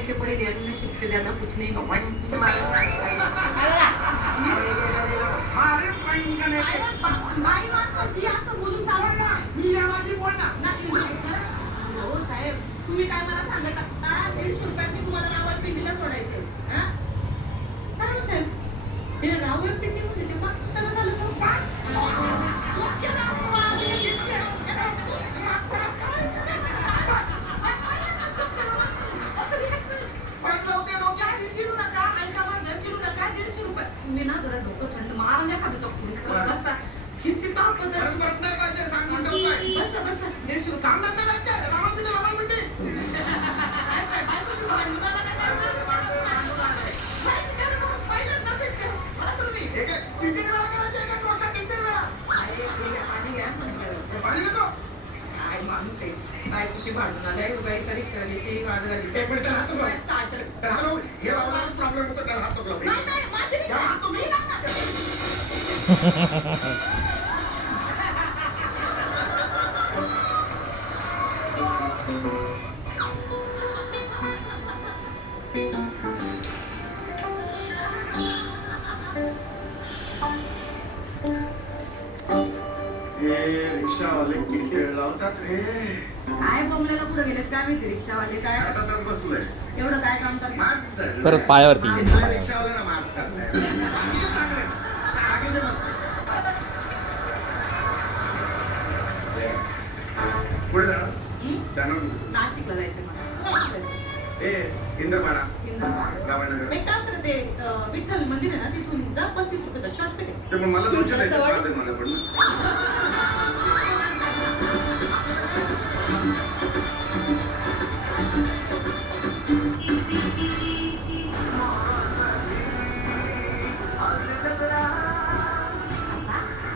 से पहले नसीब से ज्यादा कुछ नहीं तो मिलता। बाई माणसाशी असं बोलून चालत नाही. हो साहेब, तुम्ही काय मला सांगत आता 150 रुपयात मी तुम्हाला रावळपिंडीला सोडायचे. हा? काय हो साहेब, हे रावळपिंडी म्हणजे ते पाकिस्तानात आलं का? चिडू नका, ऐका माझं, चिडू नका. 150 रुपये मी ना जरा डोकं थंड मारा नाही खाली चौकून बसा. किती ताप होतं. बसा बसा 150 रुपये बायकोशी भांडून आला का काय? पहिल्यांदा भेटले. बसा तुम्ही. पाणी घ्या. काय माणूस आहे, बायकोशी भांडून आलाय उगा इथं रिक्षावाल्याशी वाद घाली. स्टार्टर नाही नाही माझी रिक्षा तुम्ही लागणार. रिक्षावाले किती वेळ लावतात रे. काय बोंबलेला पुढे गेलेत काय माहिती रिक्षावाले काय आता तर बसलोय एवढं काय काम करतात. मार्क्स चढलाय. परत पायावरती रिक्षावाले ना मार्क्स चढलाय. पुढे जाणार जाणार नाशिकला जायचं मला. नाशिकला जायचं. ए इंद्रपाडा इंदापूर. रामायणनगर एक काम करते विठ्ठल मंदिर आहे ना तिथून जा 35 रुपयाचा शॉर्टकट आहे. ते मग मला दोनशे द्यायचे पाच आहे मला पण ना.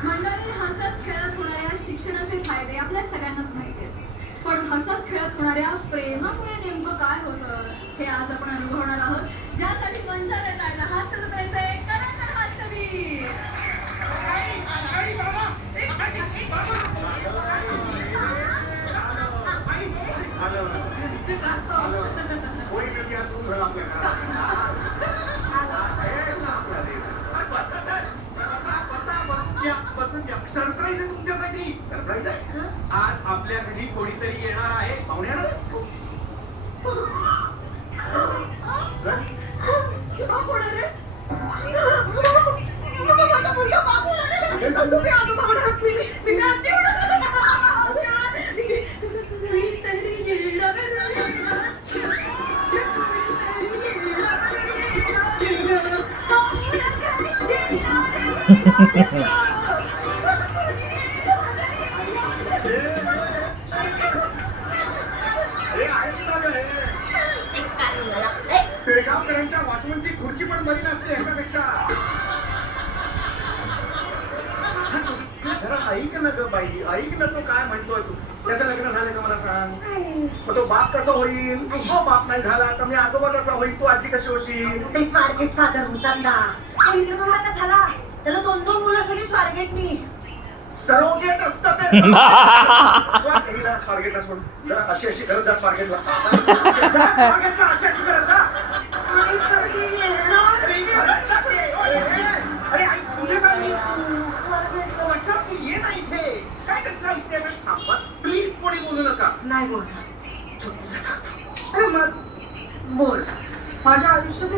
मंडळी, हसत खेळत होणाऱ्या शिक्षणाचे फायदे आपल्या सगळ्यांनाच माहिती आहेत. पण हसत खेळत होणाऱ्या प्रेमामुळे नेमकं काय होतं हे आज आपण अनुभवणार आहोत. ज्यासाठी मंचावर येत आहेत हास्य जत्रेचे कलाकार हास्यवीर. सरप्राईज आहे तुमच्यासाठी. सरप्राईज आहे. आज आपल्या घरी कोणीतरी येणार आहे. पाहुणे येणार आहेत? बाप होणार आहे? माझा मुलगा बाप होणार आहे? तुम्ही आजोबा होणार असली मी आजी होणार आहे. मी तरी येणार आहे. पेडगावकरांच्या वॉचमनची खुर्ची पण बरी नसते ह्याच्यापेक्षा. जरा ऐक ना ग बाई, ऐक ना तो काय म्हणतोय तू. त्याचं लग्न झालं का मला सांग. मग तो बाप कसा होईल. तो बाप नाही झाला तर मी आजोबा कसा होईल. तू आजी कशी होशील. ते स्वारगेट फादर होतात ना. तो इंद्रप्रभा का झाला त्याला 2-2 मुलं झाली स्वारगेटनी. सरोगेट असतं ते. स्वारगेटला सोड. जरा अशी अशी करत जा स्वारगेटला. स्वारगेटला अशी अशी करत जा. अरे आई तुझे काय तू ये ना इथे. काय करता इथे थांबा प्लीज. कोणी बोलू नका. नाही बोलणार. मग बोल. माझ्या आयुष्यात